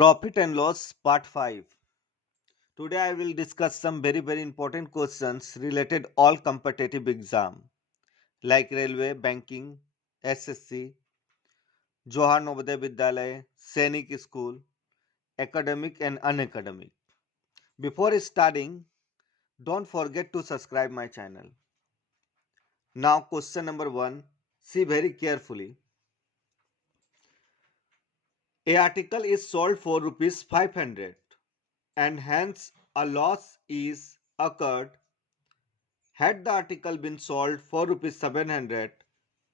Profit and loss part 5. Today I will discuss some very important questions related all competitive exam like railway, banking, SSC, Johar Navodaya Vidyalaya, Sainik School, academic and unacademic. Before starting, don't forget to subscribe my channel. Now question number 1. See very carefully. A article is sold for rupees 500 and hence a loss is occurred. Had the article been sold for rupees 700,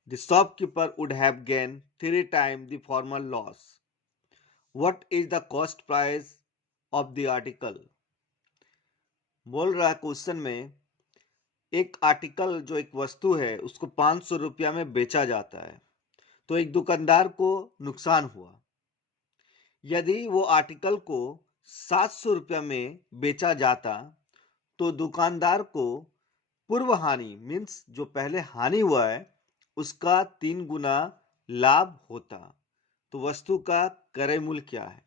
the shopkeeper would have gained 3 times the former loss. What is the cost price of the article? बोल रहा question में एक article जो एक वस्तु है उसको 500 रुपया में बेचा जाता है तो एक दुकानदार को नुकसान हुआ। यदि वो आर्टिकल को 700 रुपया में बेचा जाता तो दुकानदार को पूर्व हानि मीन्स जो पहले हानि हुआ है उसका 3 गुना लाभ होता। तो वस्तु का क्रय मूल्य क्या है?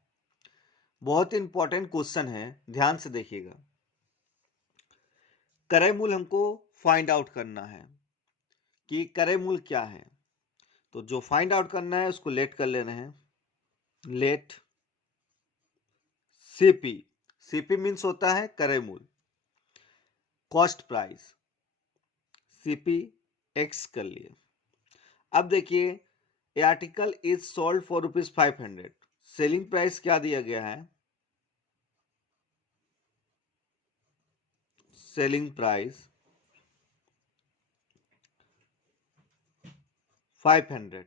बहुत इंपॉर्टेंट क्वेश्चन है, ध्यान से देखिएगा। क्रय मूल्य हमको फाइंड आउट करना है कि क्रय मूल्य क्या है। तो जो फाइंड आउट करना है उसको लेट कर लेना है। लेट सीपी, सीपी मीन्स होता है क्रय मूल्य, कॉस्ट प्राइस, सीपी एक्स कर लिए। अब देखिए a article is sold for rupees 500, selling price क्या दिया गया है? Selling price 500।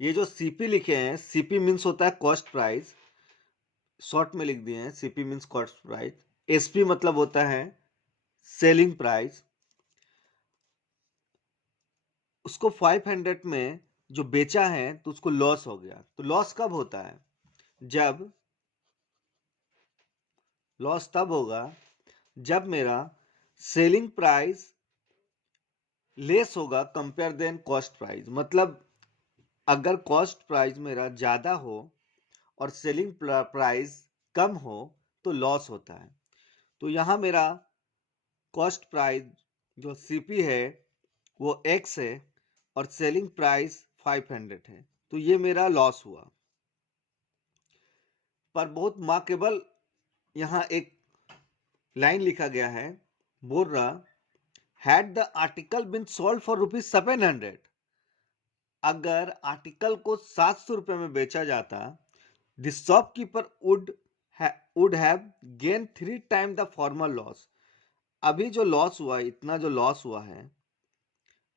ये जो सीपी लिखे हैं, सीपी मीन्स होता है कॉस्ट प्राइस, शॉर्ट में लिख दिए हैं CP means cost price. SP मतलब होता है सेलिंग प्राइस। उसको 500 में जो बेचा है तो उसको लॉस हो गया। तो लॉस कब होता है? जब लॉस तब होगा जब मेरा सेलिंग प्राइस लेस होगा कंपेयर देन कॉस्ट प्राइस। मतलब अगर कॉस्ट प्राइस मेरा ज्यादा हो और सेलिंग प्राइस कम हो तो लॉस होता है। तो यहां मेरा कॉस्ट प्राइस जो सीपी है वो एक्स है और सेलिंग प्राइस 500 है, तो ये मेरा लॉस हुआ। पर बहुत मार्केबल यहां एक लाइन लिखा गया है, बोल रहा had the article been sold for rupees 700, अगर आर्टिकल को 700 रुपए में बेचा जाता the shopkeeper would have gain 3 time the former loss. अभी जो लॉस हुआ, इतना जो लॉस हुआ है,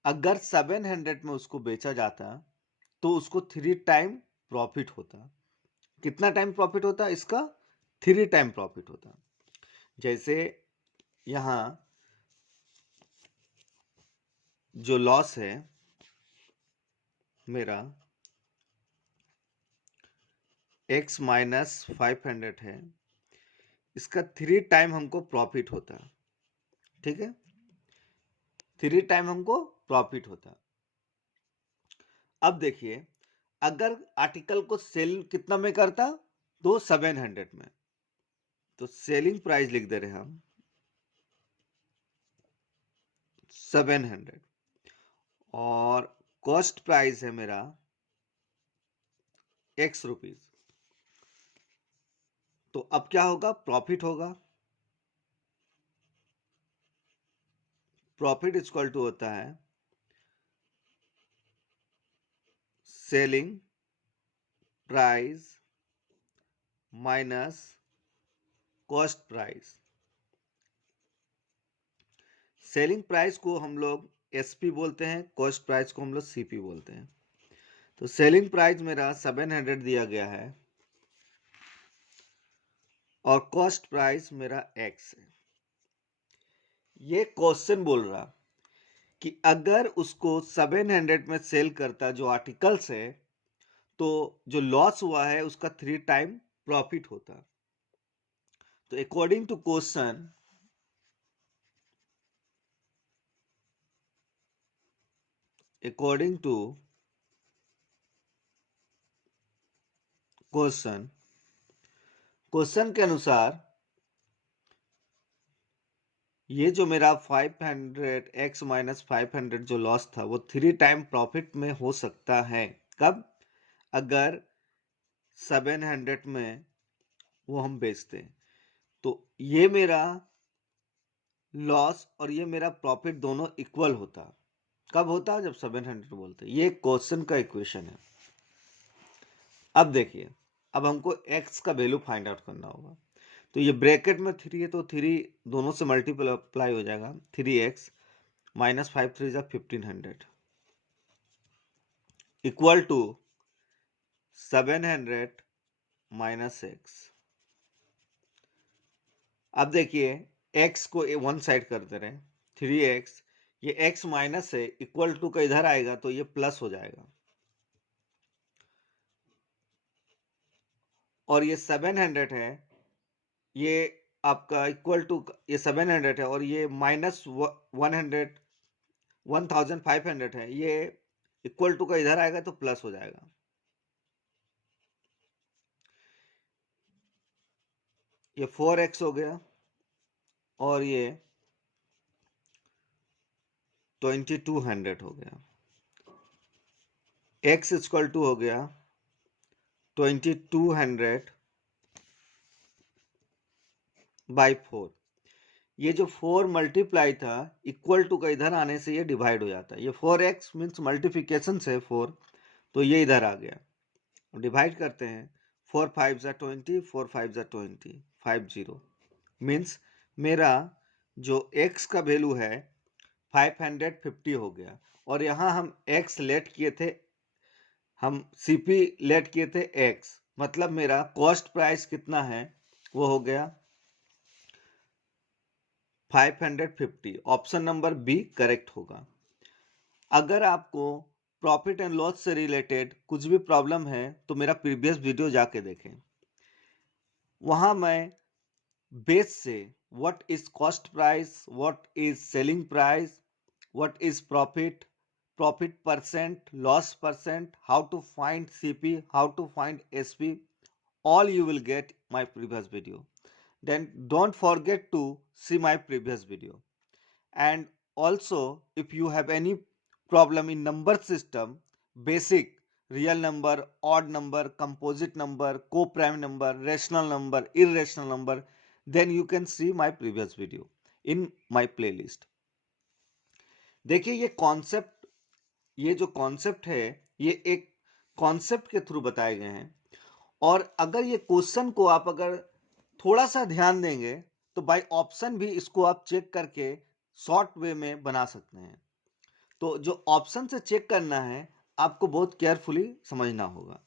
अगर 700 में उसको बेचा जाता तो उसको 3 टाइम प्रॉफिट होता। कितना टाइम प्रॉफिट होता? इसका 3 टाइम प्रॉफिट होता। जैसे यहां जो लॉस है मेरा x माइनस 500 है, इसका 3 टाइम हमको प्रॉफिट होता। ठीक है, 3 टाइम हमको प्रॉफिट होता। अब देखिए अगर आर्टिकल को सेल कितना में करता तो 700 में, तो सेलिंग प्राइस लिख दे रहे हैं हम 700 और कॉस्ट प्राइस है मेरा x रुपीज। तो अब क्या होगा? प्रॉफिट होगा। प्रॉफिट इक्वल टू होता है selling price minus cost price. Selling price को हम लोग एसपी बोलते हैं, कॉस्ट प्राइस को हम लोग सीपी बोलते हैं। तो सेलिंग प्राइस मेरा 700 दिया गया है और कॉस्ट प्राइस मेरा एक्स है। ये क्वेश्चन बोल रहा कि अगर उसको 700 में सेल करता जो आर्टिकल्स है तो जो लॉस हुआ है उसका 3 टाइम प्रॉफिट होता। तो according to question, according to question के अनुसार ये जो मेरा 500 x माइनस 500 जो लॉस था वो 3 टाइम प्रॉफिट में हो सकता है। कब? अगर 700 में वो हम बेचते हैं तो ये मेरा लॉस और ये मेरा प्रॉफिट दोनों इक्वल होता। कब होता? जब 700 बोलते। ये क्वेश्चन का इक्वेशन है। अब देखिए, अब हमको x का वैल्यू फाइंड आउट करना होगा। तो ये ब्रैकेट में 3 है तो 3 दोनों से मल्टीप्लाई हो जाएगा। 3x माइनस 5 3 जा 1500 इक्वल टू 700 माइनस x। अब देखिए x को वन साइड कर दे रहे हैं। 3x, ये x माइनस है, इक्वल टू का इधर आएगा तो ये प्लस हो जाएगा। और ये 700 है, ये आपका इक्वल टू, ये 700 है और ये माइनस 1500 है, ये इक्वल टू का इधर आएगा तो प्लस हो जाएगा। ये 4x हो गया और ये 2200 हो गया। x इक्वल टू हो गया 2200 बाई 4। ये जो 4 मल्टीप्लाई था इक्वल टू का इधर आने से ये डिवाइड हो जाता है। ये 4x मीन्स मल्टीप्लिकेशन से 4, तो ये इधर आ गया। डिवाइड करते हैं, 4 5 जा 20, 4 5 जा 20, 50 मीन्स मेरा जो x का वैल्यू है 550 हो गया। और यहाँ हम x लेट किए थे, हम CP लेट किए थे x, मतलब मेरा कॉस्ट प्राइस कितना है वो हो गया 550। ऑप्शन नंबर बी करेक्ट होगा। अगर आपको प्रॉफिट एंड लॉस से रिलेटेड कुछ भी प्रॉब्लम है तो मेरा प्रीवियस वीडियो जाके देखें। वहां मैं बेस से what is cost price, what is selling price, what is profit, profit percent, loss percent, how to find CP, how to find SP, all you will get my previous video. Then don't forget to see my previous video. And also, if you have any problem in number system, basic, real number, odd number, composite number, co-prime number, rational number, irrational number, then you can see my previous video in my playlist. देखिए ये जो concept है ये एक concept के through बताए गए हैं। और अगर ये क्वेश्चन को आप अगर थोड़ा सा ध्यान देंगे तो बाय ऑप्शन भी इसको आप चेक करके शॉर्ट वे में बना सकते हैं। तो जो ऑप्शन से चेक करना है आपको बहुत केयरफुली समझना होगा।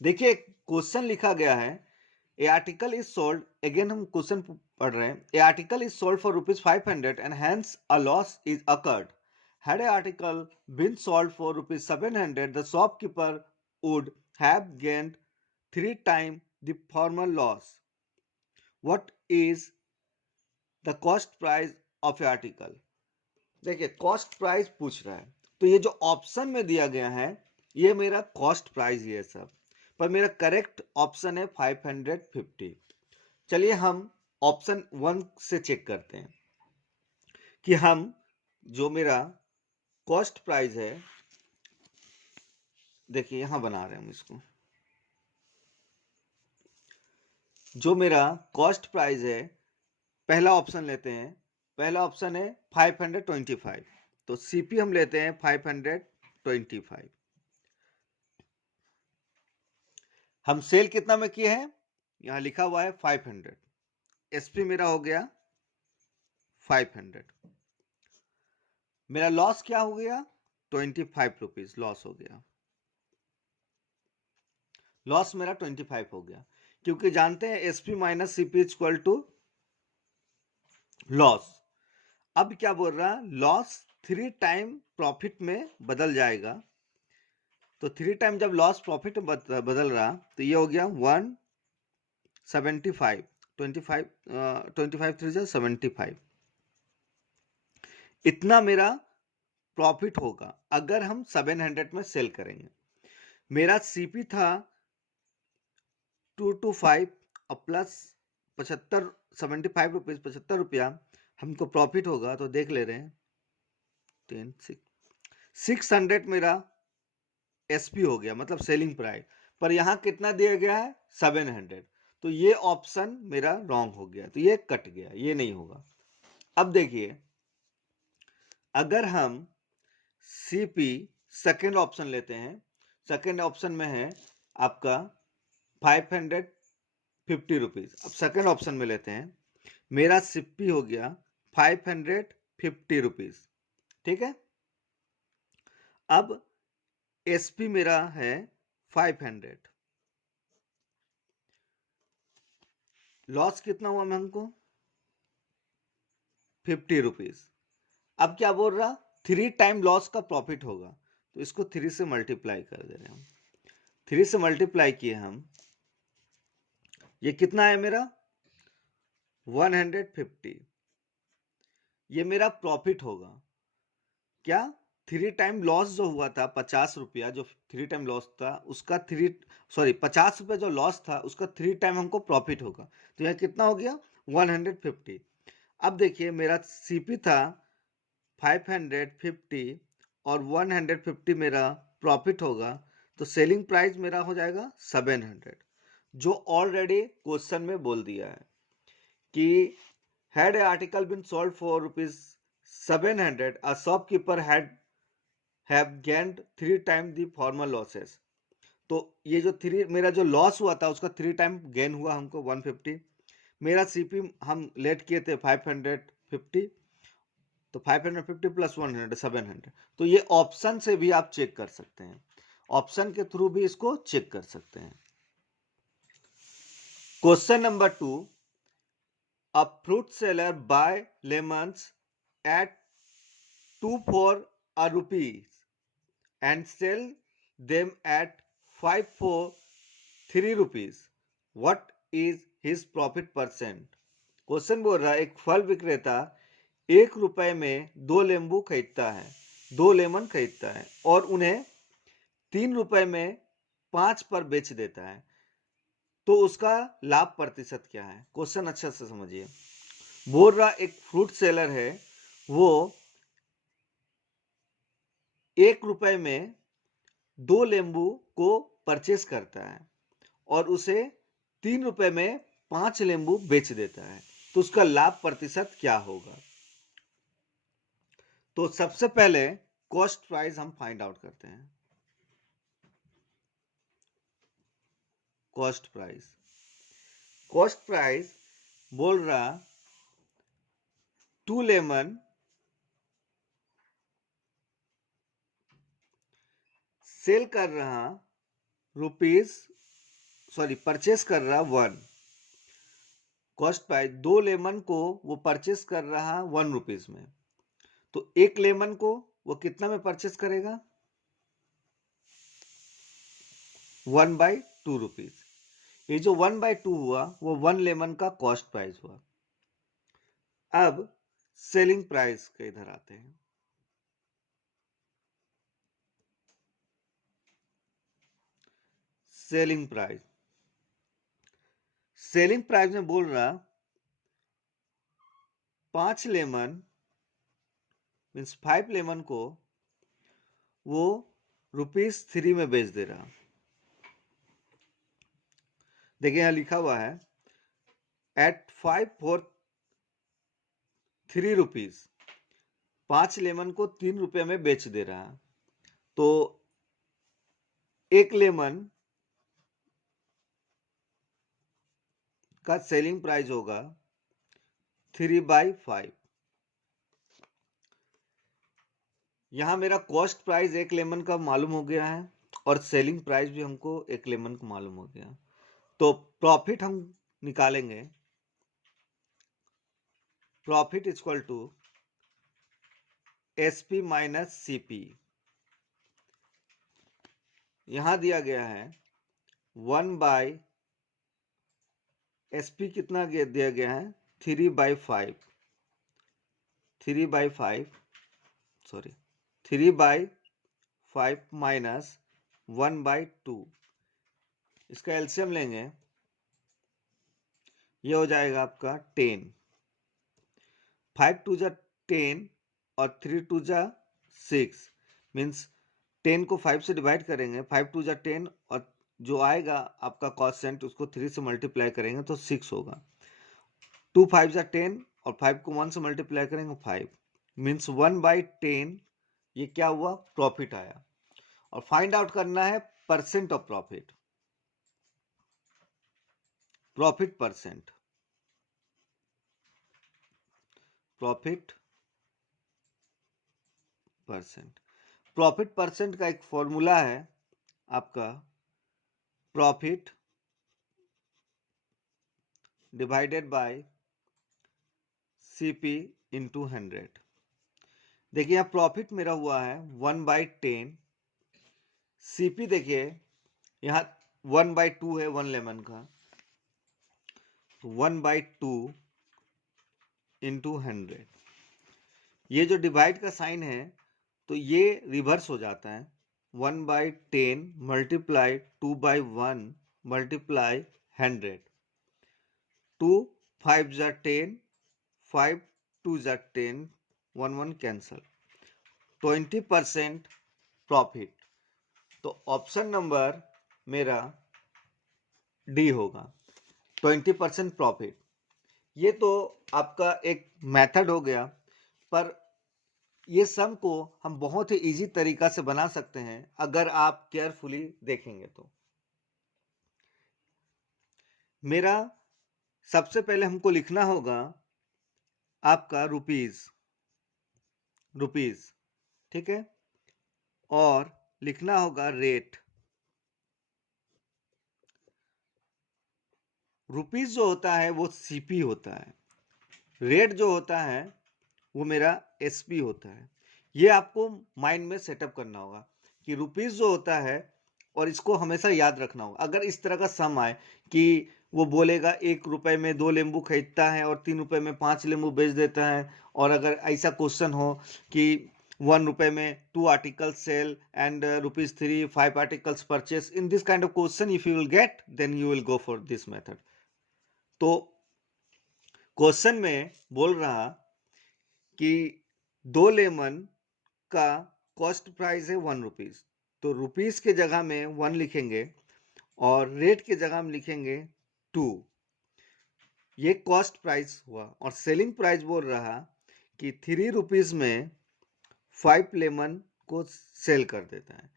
देखिए क्वेश्चन लिखा गया है, a article is sold, again हम क्वेश्चन पढ़ रहे हैं। A article is sold for ₹500 and hence a loss is occurred. Had a article been sold for ₹700, the shopkeeper would have gained 3 times the former loss. What is the cost price of an article? देखिए cost price पूछ रहा है तो ये जो option में दिया गया है ये मेरा कॉस्ट प्राइस ही है सब, पर मेरा करेक्ट ऑप्शन है 550। चलिए हम ऑप्शन 1 से चेक करते हैं कि हम जो मेरा कॉस्ट प्राइस है, देखिए यहां बना रहे हैं हम इसको, जो मेरा कॉस्ट प्राइस है पहला ऑप्शन लेते हैं। पहला ऑप्शन है 525, तो CP हम लेते हैं 525। हम सेल कितना में किए हैं, यहां लिखा हुआ है 500। SP मेरा हो गया 500। मेरा लॉस क्या हो गया 25 रुपीज लॉस हो गया। लॉस मेरा 25 हो गया क्योंकि जानते हैं SP minus CP equal to loss. अब क्या बोल रहा है, लॉस 3 टाइम प्रॉफिट में बदल जाएगा। तो 3 टाइम जब लॉस प्रॉफिट बदल रहा तो ये हो गया 175, 25 3 75। इतना मेरा प्रॉफिट होगा अगर हम 700 में सेल करेंगे। मेरा CP था 225 और प्लस 75 रुपीज 75 रुपया हमको प्रॉफिट होगा, तो देख ले रहे हैं 600 मेरा एसपी हो गया, मतलब सेलिंग प्राइस। पर यहाँ कितना दिया गया है 700, तो ये ऑप्शन मेरा रॉन्ग हो गया, तो ये कट गया, ये नहीं होगा। अब देखिए, अगर हम सीपी सेकेंड ऑप्शन लेते हैं, सेकेंड ऑप्शन में है आपका 550 रुपीज। अब सेकेंड ऑप्शन में लेते हैं, मेरा सीपी हो गया 550 रुपीज, ठीक है। अब एसपी मेरा है 500, लॉस कितना हुआ मैं हमको 50 रुपीज। अब क्या बोल रहा 3 टाइम लॉस का प्रॉफिट होगा, तो इसको 3 से मल्टीप्लाई कर दे रहे हैं हम। 3 से मल्टीप्लाई किए हम, ये कितना है मेरा 150, ये मेरा प्रॉफिट होगा। क्या 3 टाइम लॉस जो हुआ था 50 रुपया, जो 3 टाइम लॉस था उसका 50 रुपया जो लॉस था उसका 3 टाइम हमको प्रॉफिट होगा, तो यह कितना हो गया 150। अब देखिए मेरा सीपी था 550 और 150 मेरा प्रॉफिट होगा, तो सेलिंग प्राइस मेरा हो जाएगा 700, जो ऑलरेडी क्वेश्चन में बोल दिया है कि had a article been sold for rupees 700, a shopkeeper had have gained 3 times the former losses। तो ये जो 3 मेरा जो लॉस हुआ था उसका 3 टाइम गेन हुआ हमको 150। मेरा सीपी हम लेट किए थे 550, तो 550 प्लस 100 700। तो ये ऑप्शन से भी आप चेक कर सकते हैं, ऑप्शन के थ्रू भी इसको चेक कर सकते हैं। Question number 2, a fruit seller buy lemons at 2 for a rupees and sell them at 5 for 3 rupees, what is his profit %? Question बोल रहा है एक फल विक्रेता 1 रुपए में 2 नींबू खरीदता है, 2 लेमन खरीदता है और उन्हें 3 रुपए में 5 पर बेच देता है, तो उसका लाभ प्रतिशत क्या है। क्वेश्चन अच्छा से समझिए। बोल रहा एक फ्रूट सेलर है, वो 1 रुपए में 2 नींबू को परचेस करता है और उसे 3 रुपए में 5 नींबू बेच देता है, तो उसका लाभ प्रतिशत क्या होगा। तो सबसे पहले कॉस्ट प्राइस हम फाइंड आउट करते हैं। कॉस्ट प्राइस बोल रहा 2 लेमन सेल कर रहा परचेस कर रहा 1। कॉस्ट प्राइस 2 लेमन को वो परचेस कर रहा 1 रुपीज में, तो 1 लेमन को वो कितना में परचेस करेगा 1/2 रुपीज। ये जो 1/2 हुआ वो 1 लेमन का कॉस्ट प्राइस हुआ। अब सेलिंग प्राइस के इधर आते हैं। सेलिंग प्राइस में बोल रहा 5 लेमन मीन्स 5 लेमन को वो ₹3 में बेच दे रहा। देखिए यहां लिखा हुआ है एट 5 for 3 रुपीज, 5 लेमन को 3 रुपए में बेच दे रहा, तो 1 लेमन का सेलिंग प्राइस होगा 3/5। यहां मेरा कॉस्ट प्राइस 1 लेमन का मालूम हो गया है और सेलिंग प्राइस भी हमको 1 लेमन को मालूम हो गया, तो प्रॉफिट हम निकालेंगे। Profit equal to SP minus CP. यहां दिया गया है 1 एसपी कितना दिया गया है 3/5 माइनस 1/2, इसका एलसीएम लेंगे ये हो जाएगा आपका 10, 5 टू जा 10 और 3 टू जा 6, मीन्स 10 को 5 से डिवाइड करेंगे, 5 टू जा 10 और जो आएगा आपका क्वोशिएंट उसको 3 से मल्टीप्लाई करेंगे तो 6 होगा। 2 5 जा 10 और 5 को 1 से मल्टीप्लाई करेंगे 5, मीन्स 1/10 ये क्या हुआ, प्रॉफिट आया। और फाइंड आउट करना है percent of profit, profit percent, profit percent. Profit percent का एक फॉर्मूला है आपका, profit divided by CP into 100। देखिए यहाँ प्रॉफिट मेरा हुआ है 1/10, CP देखिए यहाँ 1/2 है 1 लेमन का, तो 1/2 इंटू 100। ये जो डिवाइड का साइन है तो ये रिवर्स हो जाता है, 1/10 मल्टीप्लाई 2/1 मल्टीप्लाई 100, 2 5 जा 10, 5 2 जा 10, 1 1 कैंसल, 20% प्रॉफिट। तो ऑप्शन नंबर मेरा डी होगा, 20% प्रॉफिट। ये तो आपका एक मेथड हो गया, पर ये सम को हम बहुत ही इजी तरीका से बना सकते हैं अगर आप केयरफुली देखेंगे तो। मेरा सबसे पहले हमको लिखना होगा आपका रुपीज, रुपीज, ठीक है, और लिखना होगा रेट। रुपीज जो होता है वो CP होता है, रेट जो होता है वो मेरा SP होता है। ये आपको माइंड में सेटअप करना होगा कि रुपीज जो होता है, और इसको हमेशा याद रखना होगा। अगर इस तरह का सम आए कि वो बोलेगा 1 रुपए में 2 नींबू खरीदता है और 3 रुपए में 5 नींबू बेच देता है, और अगर ऐसा क्वेश्चन हो कि 1 रुपए में 2 articles sell and ₹3 5 articles purchase, in this kind of question if you will get then you will go for this method. तो क्वेश्चन में बोल रहा कि 2 लेमन का कॉस्ट प्राइस है 1 रुपीज, तो रुपीज के जगह में 1 लिखेंगे और रेट के जगह में लिखेंगे 2। ये कॉस्ट प्राइस हुआ, और सेलिंग प्राइस बोल रहा कि 3 रुपीज में 5 लेमन को सेल कर देता है।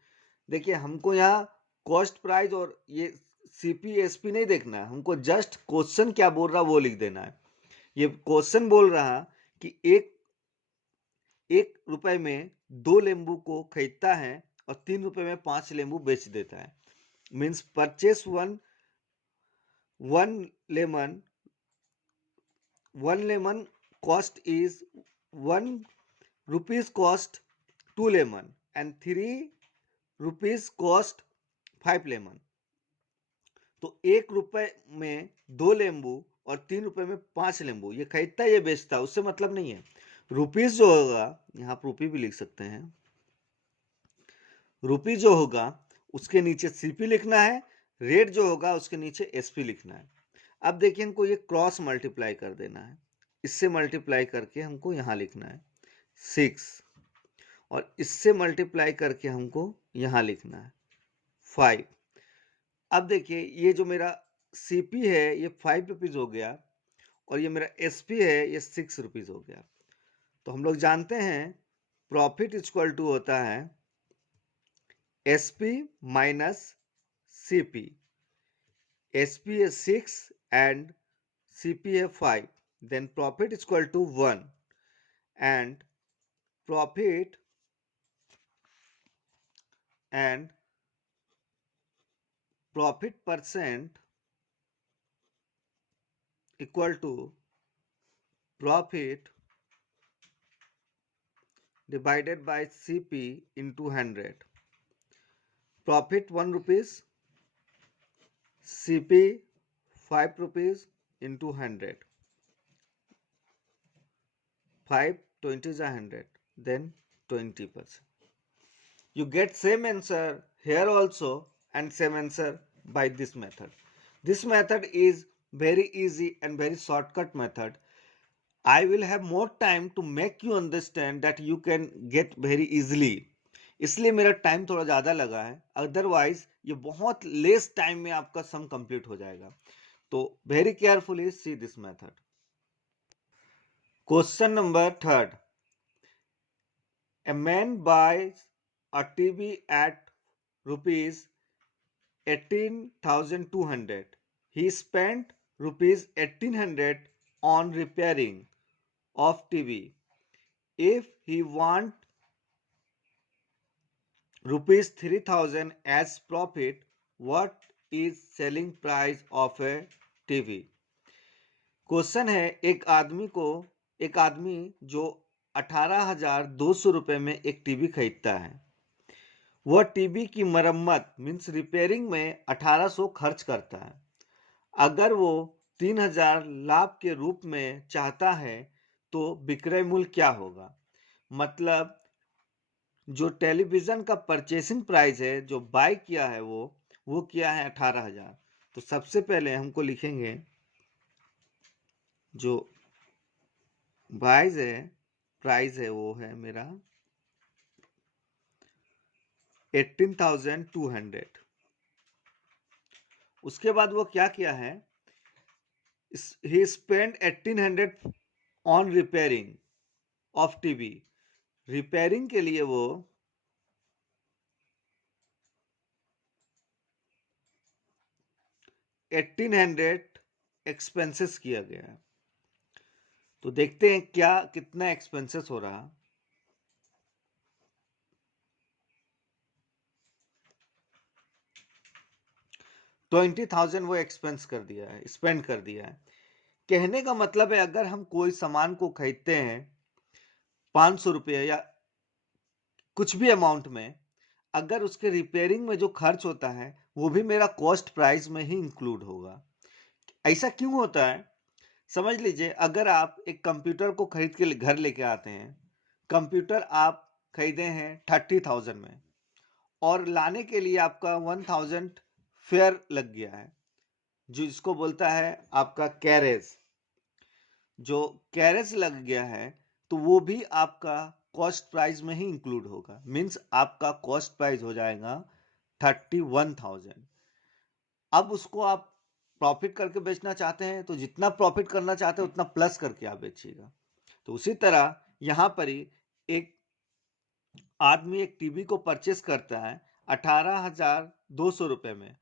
देखिए हमको यहाँ कॉस्ट प्राइस और ये CP SP नहीं देखना है, हमको जस्ट क्वेश्चन क्या बोल रहा वो लिख देना है। ये क्वेश्चन बोल रहा कि एक रुपए में 2 नींबू को खरीदता है और 3 रुपए में 5 नींबू बेच देता है, means purchase one lemon, 1 lemon cost is 1 rupees cost 2 lemon and 3 rupees cost 5 lemon। तो 1 रुपए में 2 नींबू और 3 रुपए में 5 नींबू ये खरीदता है, ये बेचता है, उससे मतलब नहीं है। रुपीज जो होगा, यहाँ पर रुपी भी लिख सकते हैं, रुपी जो होगा उसके नीचे CP लिखना है, रेट जो होगा उसके नीचे SP लिखना है। अब देखिए हमको ये क्रॉस मल्टीप्लाई कर देना है, इससे मल्टीप्लाई करके हमको यहाँ लिखना है 6, और इससे मल्टीप्लाई करके हमको यहाँ लिखना है 5। अब देखिए ये जो मेरा CP है ये 5 रुपीज हो गया, और ये मेरा SP है ये 6 रुपीज हो गया। तो हम लोग जानते हैं प्रॉफिट इक्वल टू होता है SP minus CP। SP is 6 and CP है 5, then profit is equal to 1 and profit percent equal to profit divided by CP into 100. Profit 1 rupees, CP 5 rupees into 100, 5 20 is 100, then 20%. You get same answer here also and same answer by this method. This method is very easy and very shortcut method. I will have more time to make you understand that you can get very easily. इसलिए मेरा time थोड़ा ज़्यादा लगा है, otherwise ये बहुत less time में आपका सम कंप्लीट हो जाएगा. तो very carefully see this method. Question number third. A man buys a TV at rupees 18,200. He spent rupees 1,800 on repairing of TV. If he want rupees 3,000 as profit, what is selling price of a TV? Question है, एक आदमी जो 18,200 रुपये में एक TV खरीदता है, वह टीवी की मरम्मत मीन्स रिपेयरिंग में 1800 खर्च करता है. अगर वो 3,000 लाभ के रूप में चाहता है तो विक्रय मूल्य क्या होगा? मतलब जो टेलीविजन का परचेसिंग प्राइस है, जो बाय किया है वो किया है 18,000. तो सबसे पहले हमको लिखेंगे जो प्राइस है वो है मेरा 18,200. उसके बाद वो क्या किया है, he spent 1,800 on repairing of TV. Repairing के लिए वो 1,800 एक्सपेंसेस किया गया है. तो देखते हैं कितना एक्सपेंसेस हो रहा. $20,000 वो एक्सपेंस कर दिया है, स्पेंड कर दिया है. कहने का मतलब है, अगर हम कोई सामान को खरीदते हैं 500 रुपये या कुछ भी अमाउंट में, अगर उसके रिपेयरिंग में जो खर्च होता है वो भी मेरा कॉस्ट प्राइस में ही इंक्लूड होगा. ऐसा क्यों होता है? समझ लीजिए, अगर आप एक कंप्यूटर को खरीद के घर लेके आते हैं, कंप्यूटर आप खरीदे हैं 30,000 में और लाने के लिए आपका 1,000 फेयर लग गया है, जो इसको बोलता है आपका कैरेज. जो कैरेज लग गया है तो वो भी आपका कॉस्ट प्राइस में ही इंक्लूड होगा. मीन्स आपका कॉस्ट प्राइस हो जाएगा 31,000. अब उसको आप प्रॉफिट करके बेचना चाहते हैं तो जितना प्रॉफिट करना चाहते हैं उतना प्लस करके आप बेचिएगा. तो उसी तरह यहाँ पर ही एक आदमी एक टीवी को परचेस करता है 18,200 रुपये में.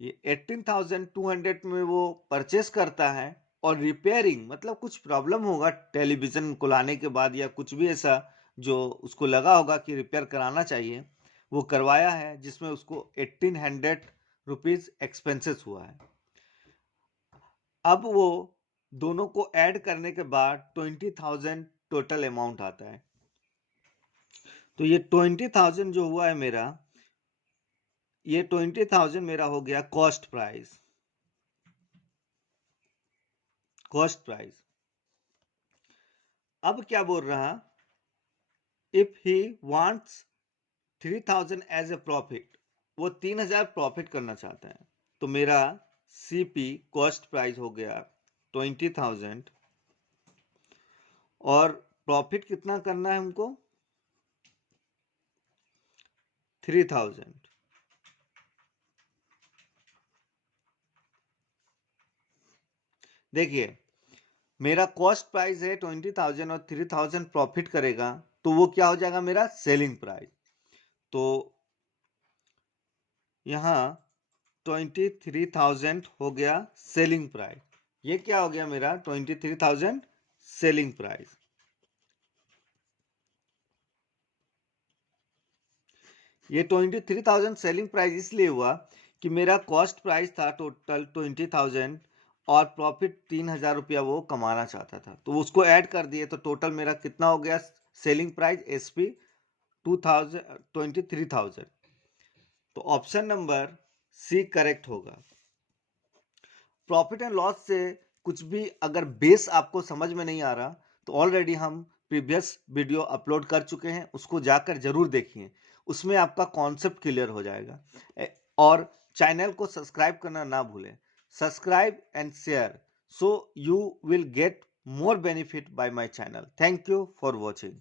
ये 18,200 में वो परचेस करता है और रिपेयरिंग मतलब कुछ प्रॉब्लम होगा टेलीविजन को लाने के बाद या कुछ भी ऐसा जो उसको लगा होगा कि रिपेयर कराना चाहिए, वो करवाया है, जिसमें उसको 1,800 रुपीज एक्सपेंसेस हुआ है. अब वो दोनों को ऐड करने के बाद 20,000 टोटल अमाउंट आता है. तो ये 20,000 जो हुआ है मेरा, ये 20,000 मेरा हो गया कॉस्ट प्राइस. अब क्या बोल रहा, if he wants 3,000 as a profit, वो 3,000 प्रॉफिट करना चाहता है. तो मेरा सीपी कॉस्ट प्राइस हो गया 20,000 और प्रॉफिट कितना करना है हमको 3,000. देखिए, मेरा कॉस्ट प्राइस है 20,000 और 3,000 प्रॉफिट करेगा तो वो क्या हो जाएगा मेरा सेलिंग प्राइस. तो यहाँ 23,000 हो गया सेलिंग प्राइस. ये क्या हो गया मेरा 23,000 सेलिंग प्राइस. ये 23,000 सेलिंग प्राइस इसलिए हुआ कि मेरा कॉस्ट प्राइस था टोटल 20,000 और प्रॉफिट 3,000 रुपया वो कमाना चाहता था, तो उसको ऐड कर दिए तो टोटल मेरा कितना हो गया सेलिंग प्राइस एसपी 23,000. तो ऑप्शन नंबर सी करेक्ट होगा. प्रॉफिट एंड लॉस से कुछ भी अगर बेस आपको समझ में नहीं आ रहा तो ऑलरेडी हम प्रीवियस वीडियो अपलोड कर चुके हैं, उसको जाकर जरूर देखिए, उसमें आपका कॉन्सेप्ट क्लियर हो जाएगा. और चैनल को सब्सक्राइब करना ना भूलें. subscribe and share so you will get more benefit by my channel. Thank you for watching.